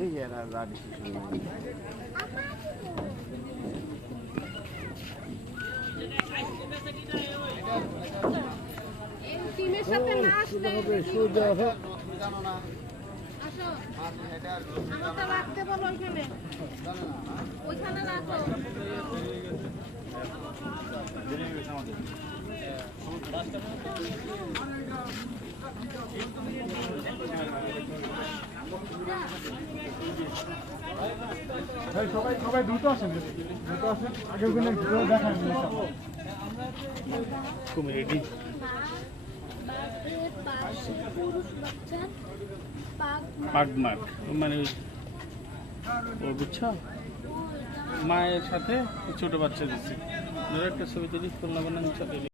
এই এরা রাডি টিমের সাথে না আসলে সোজা হবে আসো আমাকে রাখতে বলো ওইখানে রাখো সবাই সবাই দ্রুত আসেন আগে ওখানে দেখান কমিটি পাগমার্ক মানে ও বুঝছো মায়ের সাথে ছোট বাচ্চা দিচ্ছে একটা ছবি তুলি খুলনা বানান চলে